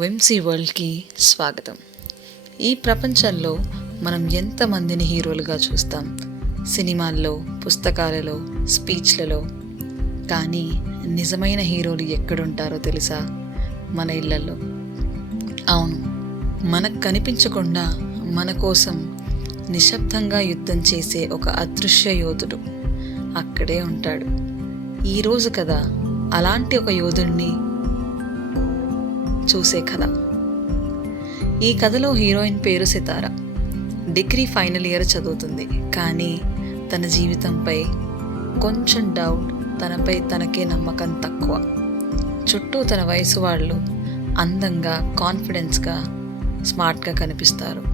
వెంసీ వరల్డ్కి స్వాగతం. ఈ ప్రపంచంలో మనం ఎంతమందిని హీరోలుగా చూస్తాం, సినిమాల్లో, పుస్తకాలలో, స్పీచ్లలో. కానీ నిజమైన హీరోలు ఎక్కడుంటారో తెలుసా? మన ఇళ్ళల్లో. అవును, మనకు కనిపించకుండా మన కోసం నిశ్శబ్దంగా యుద్ధం చేసే ఒక అదృశ్య యోధుడు అక్కడే ఉంటాడు. ఈరోజు కదా అలాంటి ఒక యోధుడిని చూసే కథ. ఈ కథలో హీరోయిన్ పేరు సితార. డిగ్రీ ఫైనల్ ఇయర్ చదువుతుంది. కానీ తన జీవితంపై కొంచెం డౌట్, తనపై తనకే నమ్మకం తక్కువ. చుట్టూ తన వయసు వాళ్ళు అందంగా, కాన్ఫిడెన్స్గా, స్మార్ట్గా కనిపిస్తారు.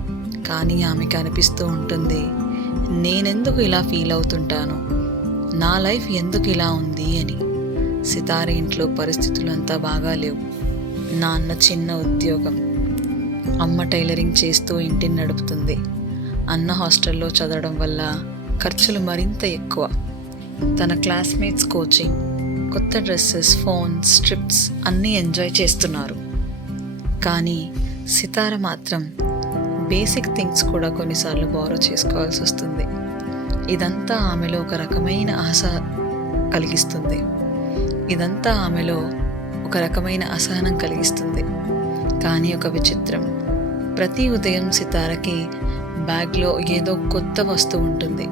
కానీ ఆమెకు అనిపిస్తూ ఉంటుంది, నేనెందుకు ఇలా ఫీల్ అవుతుంటాను, నా లైఫ్ ఎందుకు ఇలా ఉంది అని. సితార ఇంట్లో పరిస్థితులు అంతా బాగా లేవు. నాన్న చిన్న ఉద్యోగం, అమ్మ టైలరింగ్ చేస్తూ ఇంటిని నడుపుతుంది. అన్న హాస్టల్లో చదవడం వల్ల ఖర్చులు మరింత ఎక్కువ. తన క్లాస్మేట్స్ కోచింగ్, కొత్త డ్రెస్సెస్, ఫోన్స్, ట్రిప్స్ అన్నీ ఎంజాయ్ చేస్తున్నారు. కానీ సితార మాత్రం బేసిక్ థింగ్స్ కూడా కొన్నిసార్లు బారో చేసుకోవాల్సి వస్తుంది. ఇదంతా ఆమెలో ఒక రకమైన ఆశ కలిగిస్తుంది. ఒక రకమైన అసహనం కలిగిస్తుంది. కానీ ఒక విచిత్రం, ప్రతి ఉదయం సితారకి బ్యాగ్లో ఏదో కొత్త వస్తువు ఉంటుంది.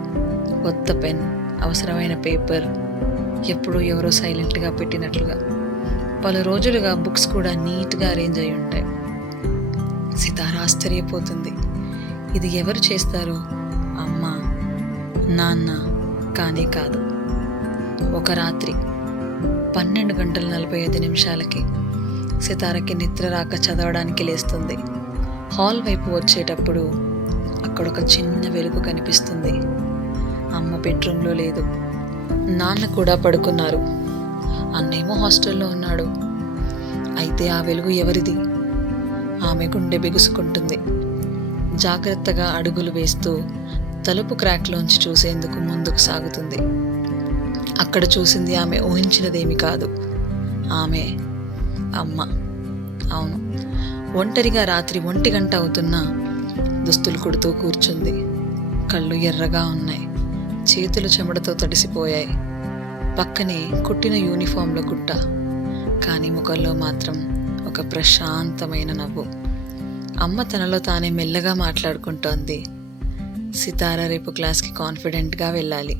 కొత్త పెన్, అవసరమైన పేపర్, ఎప్పుడూ ఎవరో సైలెంట్గా పెట్టినట్లుగా. పలు రోజులుగా బుక్స్ కూడా నీట్గా అరేంజ్ అయి ఉంటాయి. సితార ఆశ్చర్యపోతుంది. ఇది ఎవరు చేస్తారు? అమ్మ, నాన్న? కానీ కాదు. ఒక రాత్రి 12:45 సితారకి నిద్ర రాక చదవడానికి లేస్తుంది. హాల్ వైపు వచ్చేటప్పుడు అక్కడ ఒక చిన్న వెలుగు కనిపిస్తుంది. అమ్మ బెడ్రూమ్లో లేదు. నాన్న కూడా పడుకున్నారు. అన్నేమో హాస్టల్లో ఉన్నాడు. అయితే ఆ వెలుగు ఎవరిది? ఆమె గుండె బిగుసుకుంటుంది. జాగ్రత్తగా అడుగులు వేస్తూ తలుపు క్రాక్లోంచి చూసేందుకు ముందుకు సాగుతుంది. అక్కడ చూసింది ఆమె ఊహించినదేమి కాదు. ఆమె అమ్మ. అవును, ఒంటరిగా రాత్రి 1 అవుతున్నా దుస్తులు కుడుతూ కూర్చుంది. కళ్ళు ఎర్రగా ఉన్నాయి, చేతులు చెమటతో తడిసిపోయాయి. పక్కనే కుట్టిన యూనిఫామ్లో గుట్ట. కానీ ముఖంలో మాత్రం ఒక ప్రశాంతమైన నవ్వు. అమ్మ తనలో తానే మెల్లగా మాట్లాడుకుంటోంది. సితార రేపు క్లాస్కి కాన్ఫిడెంట్గా వెళ్ళాలి.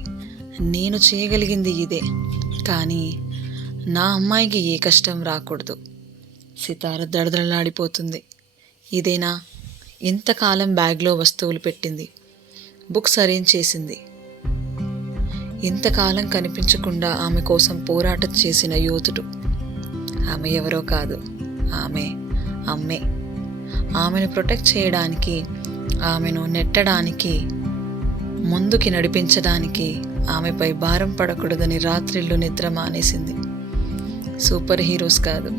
నేను చేయగలిగింది ఇదే. కానీ నా అమ్మాయికి ఏ కష్టం రాకూడదు. సితార దడదడలాడిపోతుంది. ఇదేనా? ఇంతకాలం బ్యాగ్లో వస్తువులు పెట్టింది, బుక్స్ అరేంజ్ చేసింది. ఇంతకాలం కనిపించకుండా ఆమె కోసం పోరాటం చేసిన యోధుడు. ఆమె ఎవరో కాదు, ఆమె అమ్మే. ఆమెను ప్రొటెక్ట్ చేయడానికి, ఆమెను నెట్టడానికి, ముందుకి నడిపించడానికి, ఆమెపై భారం పడకూడదని రాత్రిళ్ళు నిద్ర మానేసింది. సూపర్ హీరోస్ కాదు,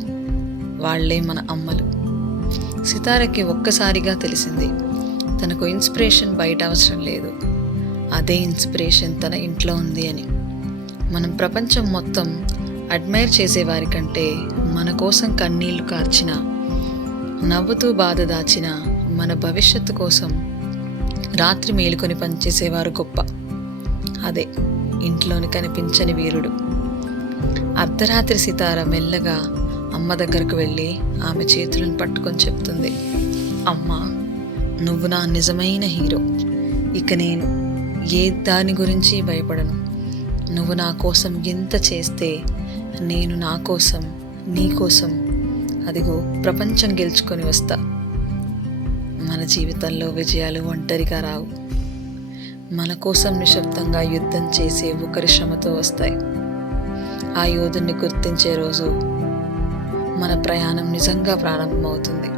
వాళ్లే మన అమ్మలు. సితారకి ఒక్కసారిగా తెలిసింది, తనకు ఇన్స్పిరేషన్ బయట అవసరం లేదు, అదే ఇన్స్పిరేషన్ తన ఇంట్లో ఉంది అని. మనం ప్రపంచం మొత్తం అడ్మైర్ చేసేవారి కంటే మన కోసం కన్నీళ్లు కార్చిన, నవ్వుతూ బాధ దాచిన, మన భవిష్యత్తు కోసం రాత్రి మేలుకొని పనిచేసేవారు గొప్ప. అదే ఇంట్లోని కనిపించని వీరుడు. అర్ధరాత్రి సితార మెల్లగా అమ్మ దగ్గరకు వెళ్ళి ఆమె చేతులను పట్టుకొని చెప్తుంది, అమ్మా, నువ్వు నా నిజమైన హీరో. ఇక నేను ఏ దాని గురించి భయపడను. నువ్వు నా కోసం ఎంత చేస్తే నేను నా కోసం, నీ కోసం, అదిగో ప్రపంచం గెలుచుకొని వస్తా. మన జీవితంలో విజయాలు ఒంటరిగా రావు. మన కోసం నిశ్శబ్దంగా యుద్ధం చేసే ఒకరి శ్రమతో వస్తాయి. ఆ యోధుని గుర్తించే రోజు మన ప్రయాణం నిజంగా ప్రారంభమవుతుంది.